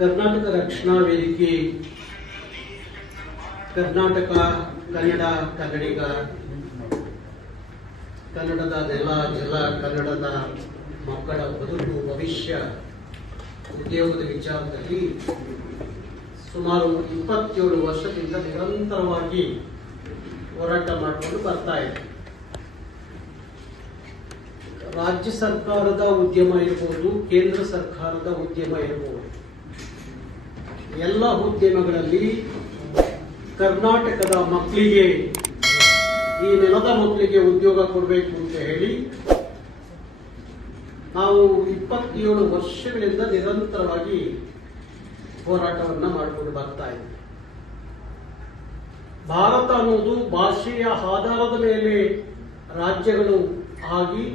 ಕರ್ನಾಟಕ ರಕ್ಷಣಾ ವೇದಿಕೆ, ಕರ್ನಾಟಕ ಕನ್ನಡ ಕನ್ನಡಿಗ, ಕನ್ನಡದ ನೆಲ ಜಲ, ಕನ್ನಡದ ಮಕ್ಕಳ ಬದುಕು ಭವಿಷ್ಯ ಉದ್ಯೋಗದ ವಿಚಾರದಲ್ಲಿ ಸುಮಾರು 27 ವರ್ಷದಿಂದ ನಿರಂತರವಾಗಿ ಹೋರಾಟ ಮಾಡಿಕೊಂಡು ಬರ್ತಾ ಇದೆ. ರಾಜ್ಯ ಸರ್ಕಾರದ ಉದ್ಯಮ ಇರಬಹುದು, ಕೇಂದ್ರ ಸರ್ಕಾರದ ಉದ್ಯಮ ಇರಬಹುದು, ಎಲ್ಲ ಉದ್ಯಮಗಳಲ್ಲಿ ಕರ್ನಾಟಕದ ಮಕ್ಕಳಿಗೆ, ಈ ನೆಲದ ಮಕ್ಕಳಿಗೆ ಉದ್ಯೋಗ ಕೊಡಬೇಕು ಅಂತ ಹೇಳಿ ನಾವು 27 ವರ್ಷಗಳಿಂದ ನಿರಂತರವಾಗಿ ಹೋರಾಟವನ್ನ ಮಾಡಿಕೊಂಡು ಬರ್ತಾ ಇದ್ದೀವಿ. ಭಾರತ ಅನ್ನೋದು ಭಾಷೆಯ ಆಧಾರದ ಮೇಲೆ ರಾಜ್ಯಗಳು ಆಗಿ,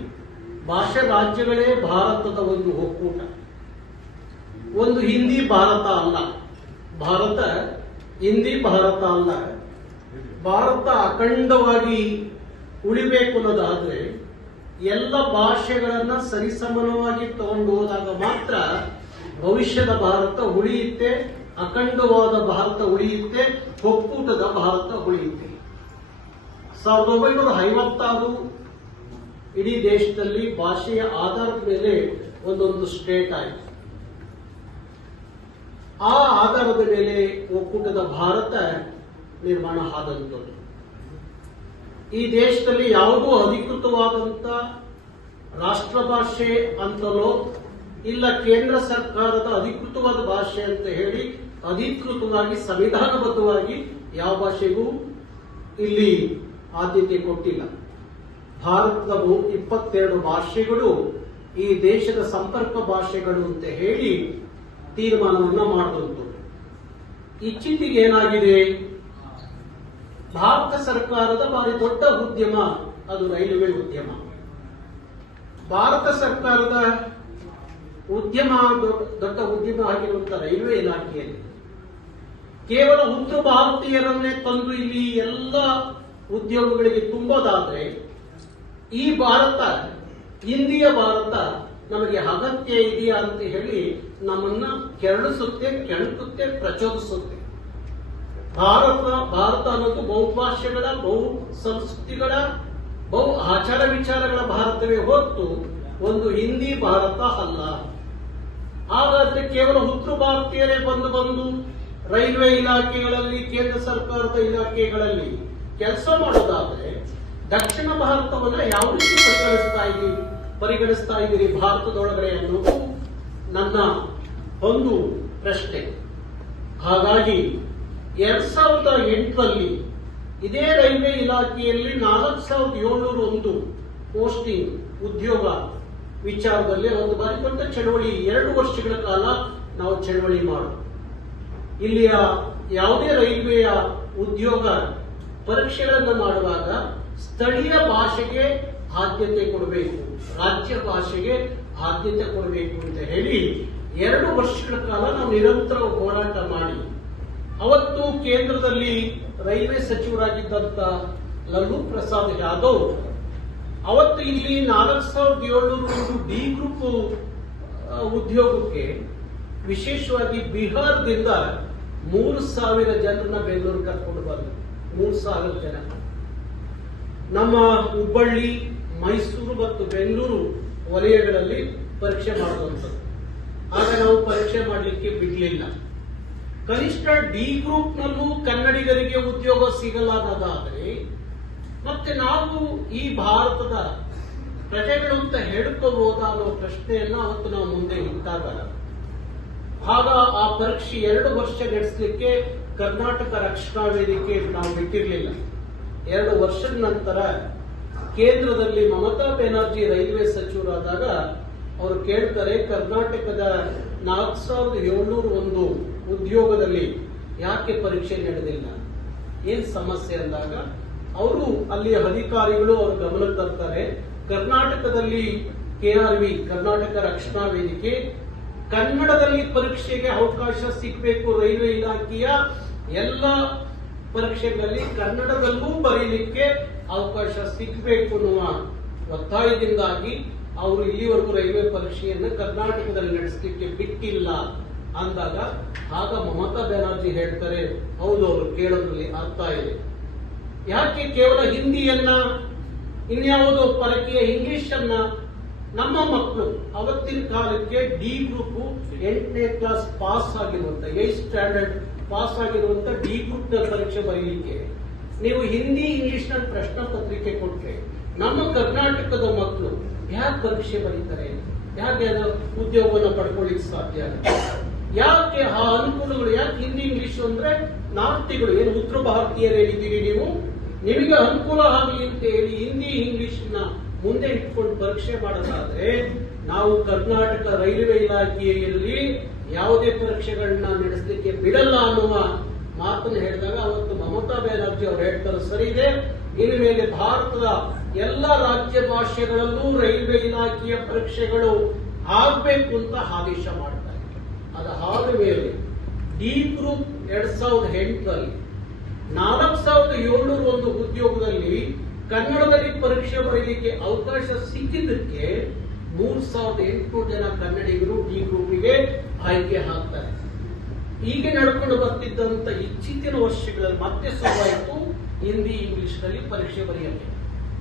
ಭಾಷೆ ರಾಜ್ಯಗಳೇ ಭಾರತದ ಒಂದು ಒಕ್ಕೂಟ. ಒಂದು ಹಿಂದಿ ಭಾರತ ಅಲ್ಲ, ಭಾರತ ಹಿಂದಿ ಭಾರತ ಅಲ್ಲ. ಭಾರತ ಅಖಂಡವಾಗಿ ಉಳಿಬೇಕು ಅನ್ನೋದಾದ್ರೆ ಎಲ್ಲ ಭಾಷೆಗಳನ್ನ ಸರಿಸಮಾನವಾಗಿ ತಗೊಂಡು ಹೋದಾಗ ಮಾತ್ರ ಭವಿಷ್ಯದ ಭಾರತ ಉಳಿಯುತ್ತೆ, ಅಖಂಡವಾದ ಭಾರತ ಉಳಿಯುತ್ತೆ, ಒಕ್ಕೂಟದ ಭಾರತ ಉಳಿಯುತ್ತೆ. 1956 ಇಡೀ ದೇಶದಲ್ಲಿ ಭಾಷೆಯ ಆಧಾರದ ಮೇಲೆ ಒಂದೊಂದು ಸ್ಟೇಟ್ ಆಯಿತು. ಆ ಆಧಾರದ ಮೇಲೆ ಒಕ್ಕೂಟದ ಭಾರತ ನಿರ್ಮಾಣ ಆದಂಥದ್ದು. ಈ ದೇಶದಲ್ಲಿ ಯಾವುದೂ ಅಧಿಕೃತವಾದಂತ ರಾಷ್ಟ್ರ ಭಾಷೆ ಅಂತಲೋ ಇಲ್ಲ ಕೇಂದ್ರ ಸರ್ಕಾರದ ಅಧಿಕೃತವಾದ ಭಾಷೆ ಅಂತ ಹೇಳಿ ಅಧಿಕೃತವಾಗಿ ಸಂವಿಧಾನಬದ್ಧವಾಗಿ ಯಾವ ಭಾಷೆಗೂ ಇಲ್ಲಿ ಆದ್ಯತೆ ಕೊಟ್ಟಿಲ್ಲ. ಭಾರತದ 22 ಭಾಷೆಗಳು ಈ ದೇಶದ ಸಂಪರ್ಕ ಭಾಷೆಗಳು ಅಂತ ಹೇಳಿ ತೀರ್ಮಾನವನ್ನ ಮಾಡಿದಂಥದ್ದು. ಇತ್ತೀಚೆಗೆ ಏನಾಗಿದೆ, ಭಾರತ ಸರ್ಕಾರದ ಭಾರಿ ದೊಡ್ಡ ಉದ್ಯಮ ಅದು ರೈಲ್ವೆ ಉದ್ಯಮ. ಭಾರತ ಸರ್ಕಾರದ ಉದ್ಯಮ ದೊಡ್ಡ ಉದ್ಯಮ ಆಗಿರುವಂತಹ ರೈಲ್ವೆ ಇಲಾಖೆಯಲ್ಲಿ ಕೇವಲ ಉತ್ತರ ಭಾರತೀಯರನ್ನೇ ತಂದು ಇಲ್ಲಿ ಎಲ್ಲ ಉದ್ಯೋಗಗಳಿಗೆ ತುಂಬೋದಾದ್ರೆ ಈ ಭಾರತ, ಇಂದಿಯ ಭಾರತ ನಮಗೆ ಅಗತ್ಯ ಇದೆಯಾ ಅಂತ ಹೇಳಿ ನಮ್ಮನ್ನ ಕೆರಳಿಸುತ್ತೆ, ಕೆಣಕುತ್ತೆ, ಪ್ರಚೋದಿಸುತ್ತೆ. ಭಾರತ ಅನ್ನೋದು ಬಹುಭಾಷೆಗಳ, ಬಹು ಸಂಸ್ಕೃತಿಗಳ, ಬಹು ಆಚಾರ ವಿಚಾರಗಳ ಭಾರತವೇ ಹೊರತು ಒಂದು ಹಿಂದಿ ಭಾರತ ಅಲ್ಲ. ಹಾಗಾದ್ರೆ ಕೇವಲ ಉತ್ತರ ಭಾರತೀಯರೇ ಬಂದು ರೈಲ್ವೆ ಇಲಾಖೆಗಳಲ್ಲಿ, ಕೇಂದ್ರ ಸರ್ಕಾರದ ಇಲಾಖೆಗಳಲ್ಲಿ ಕೆಲಸ ಮಾಡೋದಾದ್ರೆ ದಕ್ಷಿಣ ಭಾರತವನ್ನ ಯಾವ ರೀತಿ ಪರಿಗಣಿಸ್ತಾ ಇದ್ದೀರಿ ಭಾರತದೊಳಗಡೆ ಅನ್ನೋದು ನನ್ನ ಒಂದು ಪ್ರಶ್ನೆ. ಹಾಗಾಗಿ 2008ರಲ್ಲಿ ಇದೇ ರೈಲ್ವೆ ಇಲಾಖೆಯಲ್ಲಿ 4701 ಪೋಸ್ಟಿಂಗ್ ಉದ್ಯೋಗ ವಿಚಾರದಲ್ಲಿ ಒಂದು ಬಾರಿ ದೊಡ್ಡ ಚಳವಳಿ, 2 ವರ್ಷಗಳ ಕಾಲ ನಾವು ಚಳವಳಿ ಮಾಡೋದು. ಇಲ್ಲಿಯ ಯಾವುದೇ ರೈಲ್ವೆಯ ಉದ್ಯೋಗ ಪರೀಕ್ಷೆಗಳನ್ನು ಮಾಡುವಾಗ ಸ್ಥಳೀಯ ಭಾಷೆಗೆ ಆದ್ಯತೆ ಕೊಡಬೇಕು, ರಾಜ್ಯ ಭಾಷೆಗೆ ಆದ್ಯತೆ ಕೊಡಬೇಕು ಅಂತ ಹೇಳಿ 2 ವರ್ಷಗಳ ಕಾಲ ನಾವು ನಿರಂತರ ಹೋರಾಟ ಮಾಡಿ, ಅವತ್ತು ಕೇಂದ್ರದಲ್ಲಿ ರೈಲ್ವೆ ಸಚಿವರಾಗಿದ್ದಂತ ಲಲ್ಲೂ ಪ್ರಸಾದ್ ಯಾದವ್ ಅವತ್ತು ಇಲ್ಲಿ 4701 ಡಿ ಗ್ರೂಪ್ ಉದ್ಯೋಗಕ್ಕೆ ವಿಶೇಷವಾಗಿ ಬಿಹಾರದಿಂದ 3000 ಜನರನ್ನ ಬೆಂಗಳೂರು ಕರ್ಕೊಂಡು ಬಂದರು. 3000 ಜನ ನಮ್ಮ ಹುಬ್ಬಳ್ಳಿ, ಮೈಸೂರು ಮತ್ತು ಬೆಂಗಳೂರು ವಲಯಗಳಲ್ಲಿ ಪರೀಕ್ಷೆ ಮಾಡುವಂಥದ್ದು. ಆಗ ನಾವು ಪರೀಕ್ಷೆ ಮಾಡಲಿಕ್ಕೆ ಬಿಡಲಿಲ್ಲ. ಕನಿಷ್ಠ ಡಿ ಗ್ರೂಪ್ ನಲ್ಲೂ ಕನ್ನಡಿಗರಿಗೆ ಉದ್ಯೋಗ ಸಿಗಲ್ಲ ಅನ್ನೋದಾದ್ರೆ ಮತ್ತೆ ನಾವು ಈ ಭಾರತದ ಪ್ರಜೆಗಳು ಅಂತ ಹೇಳ್ಕೋಬಹುದಾ ಅನ್ನೋ ಪ್ರಶ್ನೆಯನ್ನ ಅವತ್ತು ನಾವು ಮುಂದೆ ಇಟ್ಟಾಗ ಆಗ ಆ ಪರೀಕ್ಷೆ 2 ವರ್ಷ ನಡೆಸಲಿಕ್ಕೆ ಕರ್ನಾಟಕ ರಕ್ಷಣಾ ವೇದಿಕೆ ನಾವು ಬಿಟ್ಟಿರಲಿಲ್ಲ. 2 ವರ್ಷದ ನಂತರ ಕೇಂದ್ರದಲ್ಲಿ ಮಮತಾ ಬ್ಯಾನರ್ಜಿ ರೈಲ್ವೆ ಸಚಿವರಾದಾಗ ಅವರು ಕೇಳ್ತಾರೆ, ಕರ್ನಾಟಕದ 4701 ಉದ್ಯೋಗದಲ್ಲಿ ಯಾಕೆ ಪರೀಕ್ಷೆ ನಡೆದಿಲ್ಲ, ಏನ್ ಸಮಸ್ಯೆ ಅಂದಾಗ ಅವರು ಅಲ್ಲಿಯ ಅಧಿಕಾರಿಗಳು ಅವ್ರ ಗಮನಕ್ಕೆ ತರ್ತಾರೆ, ಕರ್ನಾಟಕದಲ್ಲಿ KRV ಕರ್ನಾಟಕ ರಕ್ಷಣಾ ವೇದಿಕೆ ಕನ್ನಡದಲ್ಲಿ ಪರೀಕ್ಷೆಗೆ ಅವಕಾಶ ಸಿಗಬೇಕು, ರೈಲ್ವೆ ಇಲಾಖೆಯ ಎಲ್ಲ ಪರೀಕ್ಷೆಗಳಲ್ಲಿ ಕನ್ನಡದಲ್ಲೂ ಬರೀಲಿಕ್ಕೆ ಅವಕಾಶ ಸಿಗಬೇಕು ಅನ್ನುವ ಒತ್ತಾಯದಿಂದಾಗಿ ಅವರು ಇಲ್ಲಿವರೆಗೂ ರೈಲ್ವೆ ಪರೀಕ್ಷೆಯನ್ನು ಕರ್ನಾಟಕದಲ್ಲಿ ನಡೆಸಲಿಕ್ಕೆ ಬಿಟ್ಟಿಲ್ಲ ಅಂದಾಗ ಆಗ ಮಮತಾ ಬ್ಯಾನರ್ಜಿ ಹೇಳ್ತಾರೆ, ಹೌದು ಅವರು ಕೇಳೋದ್ರಲ್ಲಿ ಅರ್ಥ ಇದೆ. ಯಾಕೆ ಕೇವಲ ಹಿಂದಿಯನ್ನ, ಇನ್ಯಾವುದೋ ಪರಕೀಯ ಇಂಗ್ಲಿಷ್ ಅನ್ನ ನಮ್ಮ ಮಕ್ಕಳು ಅವತ್ತಿನ ಕಾಲಕ್ಕೆ ಡಿ ಗ್ರೂಪ್ 8ನೇ ಕ್ಲಾಸ್ ಪಾಸ್ ಆಗಿರುವಂತ 8th ಸ್ಟ್ಯಾಂಡರ್ಡ್ ಪಾಸ್ ಆಗಿರುವಂತ ಡಿ ಗ್ರೂಪ್ ನ ಪರೀಕ್ಷೆ ಬರೀಲಿಕ್ಕೆ ನೀವು ಹಿಂದಿ ಇಂಗ್ಲಿಷ್ ನ ಪ್ರಶ್ನೆ ಪತ್ರಿಕೆ ಕೊಟ್ರೆ ನಮ್ಮ ಕರ್ನಾಟಕದ ಮಕ್ಕಳು ಯಾಕೆ ಪರೀಕ್ಷೆ ಬರೀತಾರೆ? ಯಾಕೆ ಉದ್ಯೋಗವನ್ನು ಪಡ್ಕೊಳ್ಳಿಕ್ಕೆ ಸಾಧ್ಯ ಆಗುತ್ತೆ? ಯಾಕೆ ಆ ಅನುಕೂಲಗಳು? ಯಾಕೆ ಹಿಂದಿ ಇಂಗ್ಲಿಷ್ ಅಂದ್ರೆ ನಾರ್ತಿಗಳು ಏನು ಉತ್ತರ ಭಾರತೀಯರು ಹೇಳಿದ್ದೀರಿ ನೀವು, ನಿಮಗೆ ಅನುಕೂಲ ಆಗಲಿ ಅಂತ ಹೇಳಿ ಹಿಂದಿ ಇಂಗ್ಲಿಷ್ ನ ಮುಂದೆ ಇಟ್ಕೊಂಡು ಪರೀಕ್ಷೆ ಮಾಡೋದಾದ್ರೆ ನಾವು ಕರ್ನಾಟಕ ರೈಲ್ವೆ ಇಲಾಖೆಯಲ್ಲಿ ಯಾವುದೇ ಪರೀಕ್ಷೆಗಳನ್ನ ನಡೆಸಲಿಕ್ಕೆ ಬಿಡಲ್ಲ ಅನ್ನುವ ಮಾತನ್ನು ಹೇಳಿದಾಗ ಅವತ್ತು ಮಮತಾ ಬ್ಯಾನರ್ಜಿ ಅವರು ಹೇಳ್ತಾರೆ, ಸರಿ ಇದೆ, ಇನ್ನು ಮೇಲೆ ಭಾರತದ ಎಲ್ಲ ರಾಜ್ಯ ಭಾಷೆಗಳಲ್ಲೂ ರೈಲ್ವೆ ಇಲಾಖೆಯ ಪರೀಕ್ಷೆಗಳು ಆಗ್ಬೇಕು ಅಂತ ಆದೇಶ ಮಾಡ್ತಾರೆ. ಅದಾದ ಮೇಲೆ ಡಿ ಗ್ರೂಪ್ 2008ರಲ್ಲಿ 4701 ಉದ್ಯೋಗದಲ್ಲಿ ಕನ್ನಡದಲ್ಲಿ ಪರೀಕ್ಷೆ ಬರೆಯಲಿಕ್ಕೆ ಅವಕಾಶ ಸಿಕ್ಕಿದ್ದಕ್ಕೆ 3800 ಜನ ಕನ್ನಡಿಗರು ಡಿ ಗ್ರೂಪಿಗೆ ಆಯ್ಕೆ ಆಗ್ತಾರೆ. ಹೀಗೆ ನಡ್ಕೊಂಡು ಬರ್ತಿದ್ದಂತ ಇತ್ತೀಚಿನ ವರ್ಷಗಳಲ್ಲಿ ಮತ್ತೆ ಶುರುವಾಯಿತು ಹಿಂದಿ ಇಂಗ್ಲಿಷ್ ನಲ್ಲಿ ಪರೀಕ್ಷೆ ಬರೆಯಲಿಕ್ಕೆ.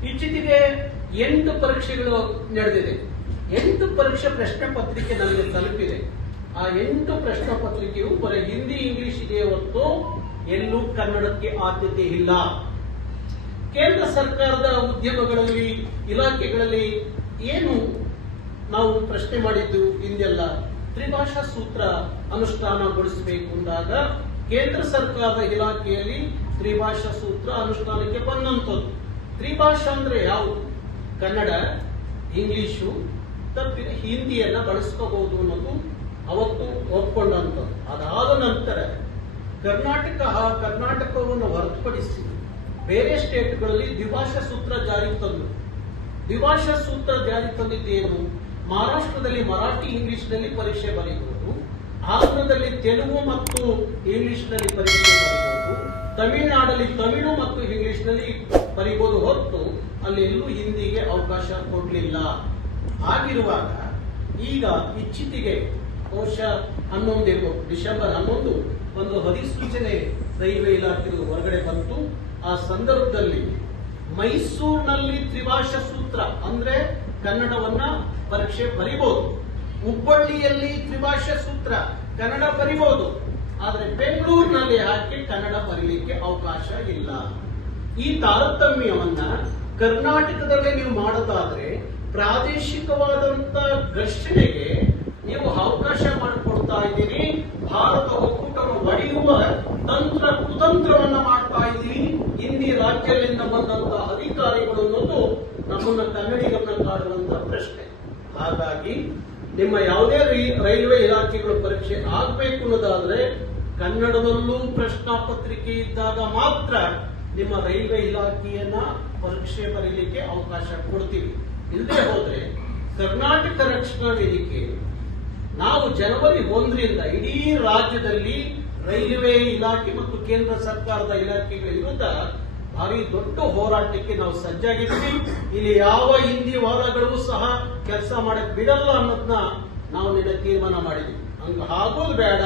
ಇತ್ತೀಚೆಗೆ 8 ಪರೀಕ್ಷೆಗಳು ನಡೆದಿದೆ. 8 ಪರೀಕ್ಷೆ ಪ್ರಶ್ನೆ ಪತ್ರಿಕೆ ನನಗೆ ತಲುಪಿದೆ. ಆ 8 ಪ್ರಶ್ನೆ ಪತ್ರಿಕೆಯು ಬರೀ ಹಿಂದಿ ಇಂಗ್ಲಿಷ್ ಇದೆ ಹೊರತು ಎಲ್ಲೂ ಕನ್ನಡಕ್ಕೆ ಆದ್ಯತೆ ಇಲ್ಲ. ಕೇಂದ್ರ ಸರ್ಕಾರದ ಉದ್ಯಮಗಳಲ್ಲಿ ಇಲಾಖೆಗಳಲ್ಲಿ ಏನು ನಾವು ಪ್ರಶ್ನೆ ಮಾಡಿದ್ದು ಹಿಂದೆಲ್ಲ ತ್ರಿಭಾಷಾ ಸೂತ್ರ ಅನುಷ್ಠಾನಗೊಳಿಸಬೇಕು ಅಂದಾಗ ಕೇಂದ್ರ ಸರ್ಕಾರದ ಇಲಾಖೆಯಲ್ಲಿ ತ್ರಿಭಾಷಾ ಸೂತ್ರ ಅನುಷ್ಠಾನಕ್ಕೆ ಬಂದಂಥದ್ದು. ತ್ರಿಭಾಷಾ ಅಂದ್ರೆ ಯಾವುದು? ಕನ್ನಡ, ಇಂಗ್ಲಿಷು ತಪ್ಪಿದ ಹಿಂದಿಯನ್ನ ಬಳಸ್ಕೋಬಹುದು ಅನ್ನೋದು ಅವತ್ತು ಒಪ್ಕೊಂಡಂಥದ್ದು. ಅದಾದ ನಂತರ ಕರ್ನಾಟಕವನ್ನು ಹೊರತುಪಡಿಸಿ ಬೇರೆ ಸ್ಟೇಟ್ಗಳಲ್ಲಿ ದ್ವಿಭಾಷಾ ಸೂತ್ರ ಜಾರಿ ತಂದು. ದ್ವಿಭಾಷಾ ಸೂತ್ರ ಜಾರಿ ತಂದಿದ್ದೇನು? ಮಹಾರಾಷ್ಟ್ರದಲ್ಲಿ ಮರಾಠಿ ಇಂಗ್ಲಿಷ್ ನಲ್ಲಿ ಪರೀಕ್ಷೆ ಬರೆಯಬಹುದು, ಆಂಧ್ರದಲ್ಲಿ ತೆಲುಗು ಮತ್ತು ಇಂಗ್ಲಿಷ್ ನಲ್ಲಿ ಪರೀಕ್ಷೆ ಬರೆಯಬಹುದು, ತಮಿಳುನಾಡಲ್ಲಿ ತಮಿಳು ಮತ್ತು ಇಂಗ್ಲಿಷ್ ನಲ್ಲಿ ಬರೀಬಹುದು ಹೊರತು ಅಲ್ಲೆಲ್ಲೂ ಹಿಂದಿಗೆ ಅವಕಾಶ ಕೊಡಲಿಲ್ಲ. ಆಗಿರುವಾಗ ಈಗ ಇಚ್ಛಿತಿಗೆ ಬಹುಶಃ 11 ಇರ್ಬೋದು, ಡಿಸೆಂಬರ್ 11 ಒಂದು ಅಧಿಸೂಚನೆ ರೈಲ್ವೆ ಇಲಾಖೆ ಹೊರಗಡೆ ಬಂತು. ಆ ಸಂದರ್ಭದಲ್ಲಿ ಮೈಸೂರಿನಲ್ಲಿ ತ್ರಿಭಾಷಾ ಸೂತ್ರ ಅಂದ್ರೆ ಕನ್ನಡವನ್ನ ಪರೀಕ್ಷೆ ಬರಿಬಹುದು, ಹುಬ್ಬಳ್ಳಿಯಲ್ಲಿ ತ್ರಿಭಾಷಾ ಸೂತ್ರ ಕನ್ನಡ ಬರಿಬಹುದು, ಆದ್ರೆ ಬೆಂಗಳೂರಿನಲ್ಲಿ ಹಾಕಿ ಕನ್ನಡ ಬರೀಲಿಕ್ಕೆ ಅವಕಾಶ ಇಲ್ಲ. ಈ ತಾರತಮ್ಯವನ್ನ ಕರ್ನಾಟಕದಲ್ಲೇ ನೀವು ಮಾಡೋದಾದ್ರೆ ಪ್ರಾದೇಶಿಕವಾದಂತ ಘರ್ಷಣೆಗೆ ನೀವು ಅವಕಾಶ ಮಾಡಿಕೊಡ್ತಾ ಇದ್ದೀರಿ. ಭಾರತ ಒಕ್ಕೂಟವನ್ನು ಒಡೆಯುವ ತಂತ್ರ ಕುತಂತ್ರವನ್ನ ಮಾಡ್ತಾ ಇದ್ದೀರಿ ಹಿಂದಿ ರಾಜ್ಯದಿಂದ ಬಂದಂತ ಅಧಿಕಾರಿಗಳು ಅನ್ನೋದು ನಮ್ಮನ್ನ ಕನ್ನಡಿಗರನ್ನ ಕಾಡುವಂತ ಪ್ರಶ್ನೆ. ಹಾಗಾಗಿ ನಿಮ್ಮ ಯಾವುದೇ ರೈಲ್ವೆ ಇಲಾಖೆಗಳು ಪರೀಕ್ಷೆ ಆಗಬೇಕು ಅನ್ನೋದಾದ್ರೆ ಕನ್ನಡದಲ್ಲೂ ಪ್ರಶ್ನಾ ಪತ್ರಿಕೆ ಇದ್ದಾಗ ಮಾತ್ರ ನಿಮ್ಮ ರೈಲ್ವೆ ಇಲಾಖೆಯನ್ನ ಪರೀಕ್ಷೆ ಬರೀಲಿಕ್ಕೆ ಅವಕಾಶ ಕೊಡ್ತೀವಿ. ಇಲ್ಲದೆ ಹೋದ್ರೆ ಕರ್ನಾಟಕ ರಕ್ಷಣಾ ವೇದಿಕೆ ನಾವು ಜನವರಿ 1ರಿಂದ ಇಡೀ ರಾಜ್ಯದಲ್ಲಿ ರೈಲ್ವೆ ಇಲಾಖೆ ಮತ್ತು ಕೇಂದ್ರ ಸರ್ಕಾರದ ಇಲಾಖೆಗಳ ವಿರುದ್ಧ ಭಾರಿ ದೊಡ್ಡ ಹೋರಾಟಕ್ಕೆ ನಾವು ಸಜ್ಜಾಗಿದ್ದೀವಿ. ಇಲ್ಲಿ ಯಾವ ಹಿಂದಿ ವಾದಗಳು ಸಹ ಕೆಲಸ ಮಾಡಕ್ ಬಿಡಲ್ಲ ಅನ್ನೋದನ್ನ ನಾವು ನಿನ್ನೆ ತೀರ್ಮಾನ ಮಾಡಿದ್ವಿ. ಹಂಗ ಆಗೋದು ಬೇಡ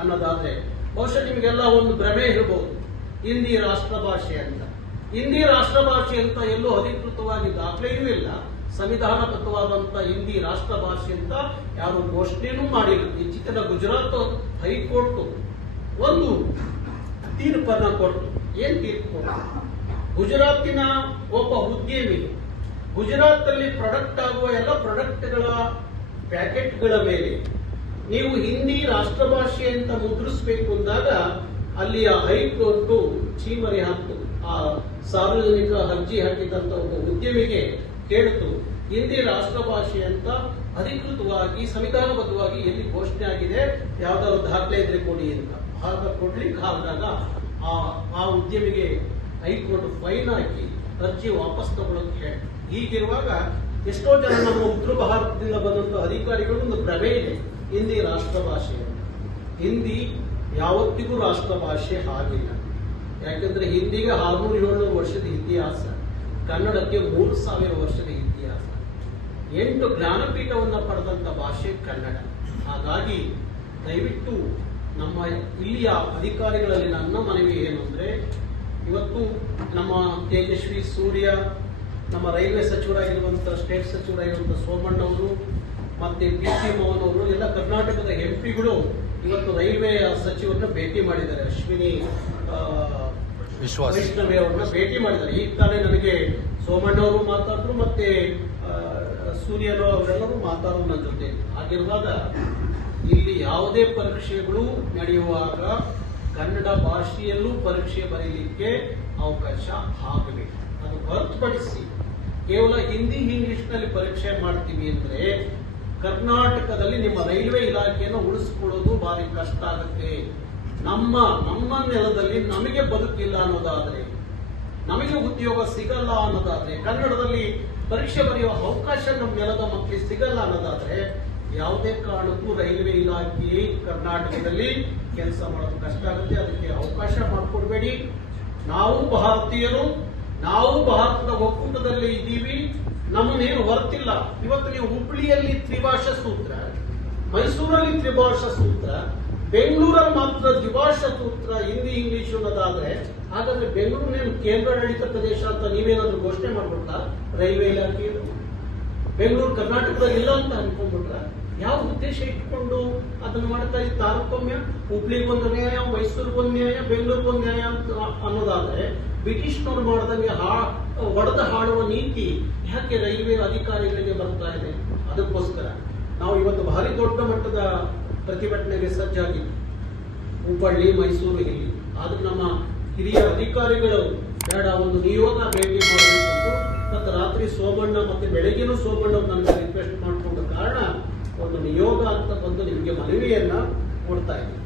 ಅನ್ನೋದಾದ್ರೆ ಬಹುಶಃ ನಿಮಗೆಲ್ಲ ಒಂದು ಭ್ರಮೆ ಇರಬಹುದು, ಹಿಂದಿ ರಾಷ್ಟ್ರ ಭಾಷೆ ಅಂತ. ಹಿಂದಿ ರಾಷ್ಟ್ರ ಭಾಷೆ ಅಂತ ಎಲ್ಲೂ ಅಧಿಕೃತವಾಗಿ ದಾಖಲೆಯೂ ಇಲ್ಲ. ಸಂವಿಧಾನಬದ್ಧವಾದಂತ ಹಿಂದಿ ರಾಷ್ಟ್ರ ಭಾಷೆ ಅಂತ ಯಾರು ಘೋಷಣೆನೂ ಮಾಡಿಲ್ಲ. ಇತ್ತೀಚಿನ ಗುಜರಾತ್ ಹೈಕೋರ್ಟ್ ಒಂದು ತೀರ್ಪನ್ನ ಕೊಟ್ಟು, ಏನ್ ತೀರ್ಪು ಕೊಟ್ಟು? ಗುಜರಾತಿನ ಒಬ್ಬ ಉದ್ಯಮಿ ಗುಜರಾತ್ ಅಲ್ಲಿ ಪ್ರಾಡಕ್ಟ್ ಆಗುವ ಎಲ್ಲ ಪ್ರಾಡಕ್ಟ್ಗಳ ಪ್ಯಾಕೆಟ್ಗಳ ಮೇಲೆ ನೀವು ಹಿಂದಿ ರಾಷ್ಟ್ರ ಭಾಷೆ ಅಂತ ಮುದ್ರಿಸಬೇಕು ಅಂದಾಗ ಅಲ್ಲಿಯ ಹೈಕೋರ್ಟ್ ಚೀಮರಿ ಹಾಕ್ತು. ಆ ಸಾರ್ವಜನಿಕ ಅರ್ಜಿ ಹಾಕಿದಂತ ಒಬ್ಬ ಉದ್ಯಮಿಗೆ ಕೇಳಿತು, ಹಿಂದಿ ರಾಷ್ಟ್ರ ಭಾಷೆ ಅಂತ ಅಧಿಕೃತವಾಗಿ ಸಂವಿಧಾನಬದ್ಧವಾಗಿ ಎಲ್ಲಿ ಘೋಷಣೆ ಆಗಿದೆ, ಯಾವ್ದಾದ್ರು ದಾಖಲೆ ಇದ್ರೆ ಕೊಡಿ ಅಂತ. ಆಗ ಕೊಡ್ಲಿಕ್ಕೆ ಆದಾಗ ಆ ಉದ್ಯಮಿಗೆ ಹೈಕೋರ್ಟ್ ಫೈನ್ ಹಾಕಿ ಅರ್ಜಿ ವಾಪಸ್ ತಗೊಳ್ಳೋಕೆ ಹೇಳಿ. ಹೀಗಿರುವಾಗ ಎಷ್ಟೋ ಜನ ನಮ್ಮ ಉತ್ತರ ಭಾರತದಿಂದ ಬಂದಂತ ಅಧಿಕಾರಿಗಳು ಒಂದು ಭ್ರಮೆ ಇದೆ ಹಿಂದಿ ರಾಷ್ಟ್ರ ಭಾಷೆ ಅಂತ. ಹಿಂದಿ ಯಾವತ್ತಿಗೂ ರಾಷ್ಟ್ರ ಭಾಷೆ ಆಗಿಲ್ಲ. ಯಾಕಂದ್ರೆ ಹಿಂದಿಗೆ 600-700 ವರ್ಷದ ಇತಿಹಾಸ, ಕನ್ನಡಕ್ಕೆ 3000 ವರ್ಷದ ಇತಿಹಾಸ, 8 ಜ್ಞಾನಪೀಠವನ್ನ ಪಡೆದಂತ ಭಾಷೆ ಕನ್ನಡ. ಹಾಗಾಗಿ ದಯವಿಟ್ಟು ನಮ್ಮ ಇಲ್ಲಿಯ ಅಧಿಕಾರಿಗಳಲ್ಲಿ ನನ್ನ ಮನವಿ ಏನು ಅಂದ್ರೆ, ಇವತ್ತು ನಮ್ಮ ತೇಜಸ್ವಿ ಸೂರ್ಯ, ನಮ್ಮ ರೈಲ್ವೆ ಸಚಿವರಾಗಿರುವಂತಹ ಸ್ಟೇಟ್ ಸಚಿವರಾಗಿರುವಂತಹ ಸೋಮಣ್ಣವರು ಮತ್ತೆ ಸಿ ಮೋಹನ್ ಅವರು ಎಲ್ಲ ಕರ್ನಾಟಕದ ಎಂಪಿಗಳು ಇವತ್ತು ರೈಲ್ವೆ ಸಚಿವರನ್ನ ಭೇಟಿ ಮಾಡಿದ್ದಾರೆ. ಅಶ್ವಿನಿ ವೈಷ್ಣವಿ ಅವರನ್ನ ಭೇಟಿ ಮಾಡಿದ್ದಾರೆ. ಈಗ ತಾನೇ ನನಗೆ ಸೋಮಣ್ಣವರು ಮಾತಾಡಿದ್ರು, ಮತ್ತೆ ಸೂರ್ಯರು ಅವರೆಲ್ಲರೂ ಮಾತಾಡೋದು ನನ್ನ ಜೊತೆ. ಆಗಿರುವಾಗ ಇಲ್ಲಿ ಯಾವುದೇ ಪರೀಕ್ಷೆಗಳು ನಡೆಯುವಾಗ ಕನ್ನಡ ಭಾಷೆಯಲ್ಲೂ ಪರೀಕ್ಷೆ ಬರೀಲಿಕ್ಕೆ ಅವಕಾಶ ಆಗಬೇಕು. ಅದು ಹೊರತುಪಡಿಸಿ ಕೇವಲ ಹಿಂದಿ ಇಂಗ್ಲಿಷ್ನಲ್ಲಿ ಪರೀಕ್ಷೆ ಮಾಡ್ತೀವಿ ಅಂದ್ರೆ ಕರ್ನಾಟಕದಲ್ಲಿ ನಿಮ್ಮ ರೈಲ್ವೆ ಇಲಾಖೆಯನ್ನು ಉಳಿಸಿಕೊಳ್ಳೋದು ಭಾರಿ ಕಷ್ಟ ಆಗುತ್ತೆ. ನಮ್ಮ ನೆಲದಲ್ಲಿ ನಮಗೆ ಬದುಕಿಲ್ಲ ಅನ್ನೋದಾದ್ರೆ, ನಮಗೆ ಉದ್ಯೋಗ ಸಿಗಲ್ಲ ಅನ್ನೋದಾದ್ರೆ, ಕನ್ನಡದಲ್ಲಿ ಪರೀಕ್ಷೆ ಬರೆಯುವ ಅವಕಾಶ ನಮ್ಮ ನೆಲದ ಮಕ್ಕಳಿಗೆ ಸಿಗಲ್ಲ ಅನ್ನೋದಾದ್ರೆ ಯಾವುದೇ ಕಾರಣಕ್ಕೂ ರೈಲ್ವೆ ಇಲಾಖೆ ಕರ್ನಾಟಕದಲ್ಲಿ ಕೆಲಸ ಮಾಡೋದು ಕಷ್ಟ ಆಗುತ್ತೆ. ಅದಕ್ಕೆ ಅವಕಾಶ ಮಾಡಿಕೊಡ್ಬೇಡಿ. ನಾವು ಭಾರತೀಯರು, ನಾವು ಭಾರತದ ಒಕ್ಕೂಟದಲ್ಲಿ ಇದ್ದೀವಿ, ನಮ್ಮನ್ನೇನು ಹೊರತಿಲ್ಲ. ಇವತ್ತು ನೀವು ಹುಬ್ಬಳ್ಳಿಯಲ್ಲಿ ತ್ರಿಭಾಷಾ ಸೂತ್ರ, ಮೈಸೂರಲ್ಲಿ ತ್ರಿಭಾಷಾ ಸೂತ್ರ, ಬೆಂಗಳೂರಲ್ಲಿ ಮಾತ್ರ ದ್ವಿಭಾಷಾ ಸೂತ್ರ ಹಿಂದಿ ಇಂಗ್ಲಿಷ್ ಅನ್ನೋದಾದ್ರೆ, ಹಾಗಾದ್ರೆ ಬೆಂಗಳೂರಿನ ಕೇಂದ್ರಾಡಳಿತ ಪ್ರದೇಶ ಅಂತ ನೀವೇನಾದ್ರೂ ಘೋಷಣೆ ಮಾಡ್ಬಿಟ್ಟ ರೈಲ್ವೆ ಇಲಾಖೆಯಲ್ಲಿ? ಬೆಂಗಳೂರು ಕರ್ನಾಟಕದಲ್ಲಿ ಇಲ್ಲ ಅಂತ ಅನ್ಕೊಂಡ್ಬಿಟ್ರ? ಯಾವ ಉದ್ದೇಶ ಇಟ್ಕೊಂಡು ಅದನ್ನ ಮಾಡ್ತಾ ಇದ್ದ ತಾರತಮ್ಯ? ಹುಬ್ಳಿಗೊಂದು ನ್ಯಾಯ, ಮೈಸೂರಿಗೊಂದು ನ್ಯಾಯ, ಬೆಂಗಳೂರಿಗೊಂದು ನ್ಯಾಯ ಅಂತ ಅನ್ನೋದಾದ್ರೆ ಬ್ರಿಟಿಷ್ನವ್ರು ಮಾಡಿದಂಗೆ ಒಡೆದ ಹಾಡುವ ನೀತಿ ಯಾಕೆ ರೈಲ್ವೆ ಅಧಿಕಾರಿಗಳಿಗೆ ಬರ್ತಾ ಇದೆ? ಅದಕ್ಕೋಸ್ಕರ ನಾವು ಇವತ್ತು ಭಾರಿ ದೊಡ್ಡ ಮಟ್ಟದ ಪ್ರತಿಭಟನೆಗೆ ಸಜ್ಜಾಗಿದ್ವಿ, ಹುಬ್ಬಳ್ಳಿ, ಮೈಸೂರು, ಇಲ್ಲಿ. ಆದ್ರೆ ನಮ್ಮ ಹಿರಿಯ ಅಧಿಕಾರಿಗಳು ಬೇಡ, ಒಂದು ನಿಯೋಗ ಭೇಟಿ ಮಾಡಬೇಕು ಮತ್ತು ರಾತ್ರಿ ಸೋಮಣ್ಣ ಮತ್ತೆ ಬೆಳಗ್ಗೆನೂ ಸೋಮಣ್ಣ ನನಗೆ ರಿಕ್ವೆಸ್ಟ್ ಮಾಡಿಕೊಂಡ ಕಾರಣ ಒಂದು ನಿಯೋಗ ಅಂತ ಬಂದು ನಿಮಗೆ ಮನವಿಯನ್ನ ಕೊಡ್ತಾ ಇದ್ದೀವಿ.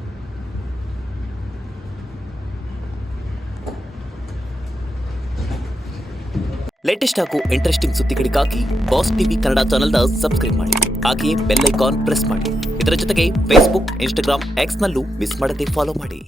ಲೇಟೆಸ್ಟ್ ಹಾಗೂ ಇಂಟ್ರೆಸ್ಟಿಂಗ್ ಸುದ್ದಿಗಳಿಗಾಗಿ ಬಾಸ್ ಟಿವಿ ಕನ್ನಡ ಚಾನೆಲ್ನ ಸಬ್ಸ್ಕ್ರೈಬ್ ಮಾಡಿ. ಹಾಗೆಯೇ ಬೆಲ್ ಐಕಾನ್ ಪ್ರೆಸ್ ಮಾಡಿ. ಇದರ ಜೊತೆಗೆ ಫೇಸ್ಬುಕ್, ಇನ್ಸ್ಟಾಗ್ರಾಮ್, ಎಕ್ಸ್ನಲ್ಲೂ ಮಿಸ್ ಮಾಡದೆ ಫಾಲೋ ಮಾಡಿ.